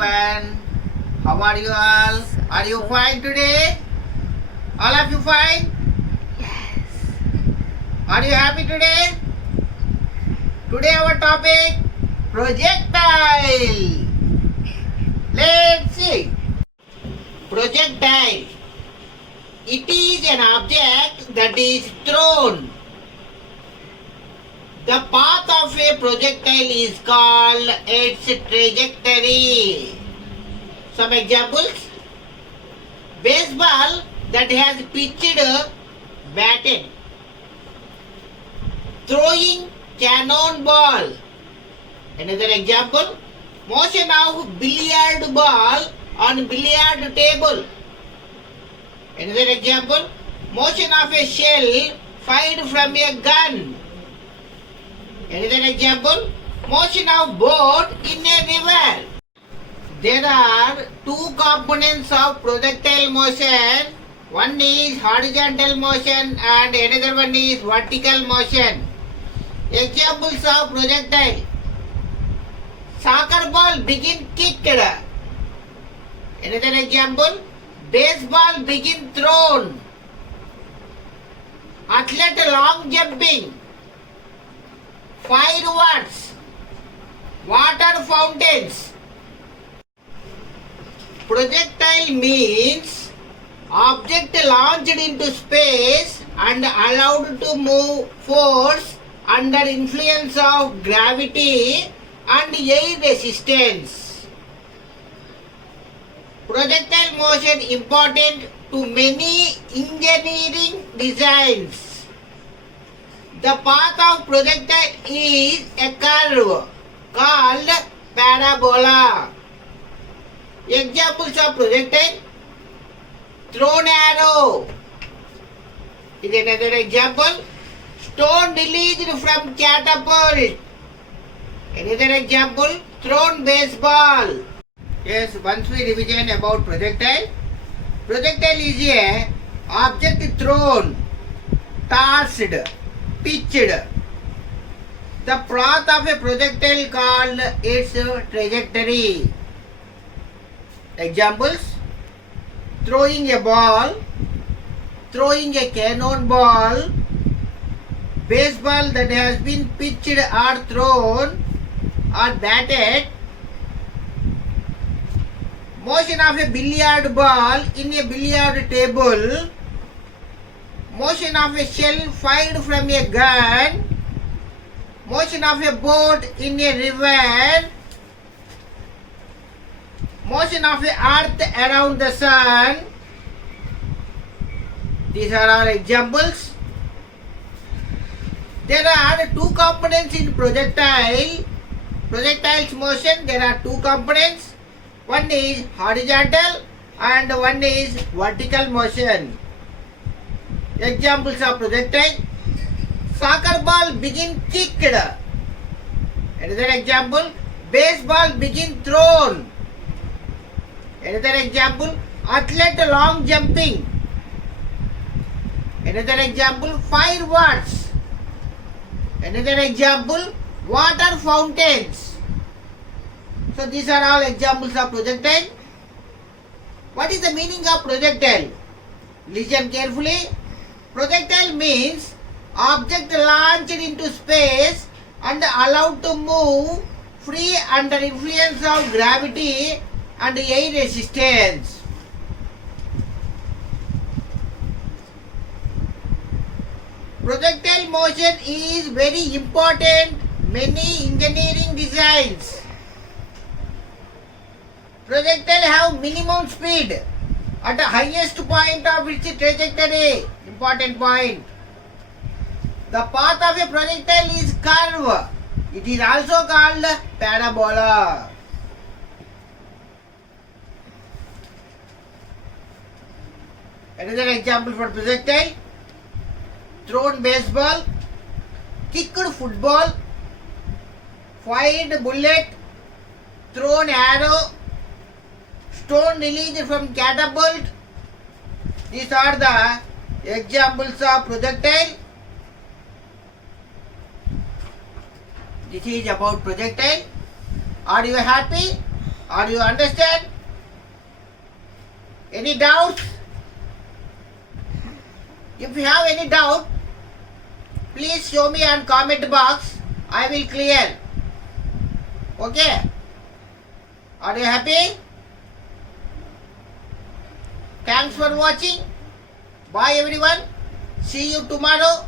everyone. How are you all? Are you fine today? All of you fine? Yes. Are you happy today? Today our topic projectile. Let's see. Projectile. It is an object that is thrown. The path of a projectile is called its trajectory. Some examples. Baseball that has pitched batted. Throwing cannonball. Another example. Motion of billiard ball on billiard table. Another example. Motion of a shell fired from a gun. Another example. Motion of boat in a river. There are two components of projectile motion. One is horizontal motion and another one is vertical motion. Examples of projectile. Soccer ball begin kicked. Another example. Baseball begin thrown. Athlete long jumping. Fireworks. Water fountains. Projectile means object launched into space and allowed to move force under influence of gravity and air resistance. Projectile motion important to many engineering designs. The path of projectile is a curve called parabola. Examples of projectile. Thrown arrow is another example. Stone released from catapult. Another example. Thrown baseball. Yes, once we revision about projectile. Projectile is a object thrown, tossed, pitched. The path of a projectile called its trajectory. Examples. Throwing a ball, throwing a cannonball, baseball that has been pitched or thrown or batted, motion of a billiard ball in a billiard table, motion of a shell fired from a gun, motion of a boat in a river, motion of the earth around the sun. These are all examples. There are two components in projectile. Projectile's motion, there are two components. One is horizontal and one is vertical motion. Examples of projectile. Soccer ball begin kicked. Another example. Baseball begin thrown. Another example, athlete long jumping. Another example, fireworks. Another example, water fountains. So these are all examples of projectile. What is the meaning of projectile? Listen carefully. Projectile means object launched into space and allowed to move free under influence of gravity and air resistance. Projectile motion is very important many engineering designs. Projectile have minimum speed at the highest point of its trajectory. Important point. The path of a projectile is curve. It is also called parabola. Another example for projectile. Thrown baseball, kicked football, fired bullet, thrown arrow, stone released from catapult. These are the examples of projectile. This is about projectile. Are you happy? Are you understand? Any doubts? If you have any doubt, please show me on comment box. I will clear. Okay? Are you happy? Thanks for watching. Bye everyone. See you tomorrow.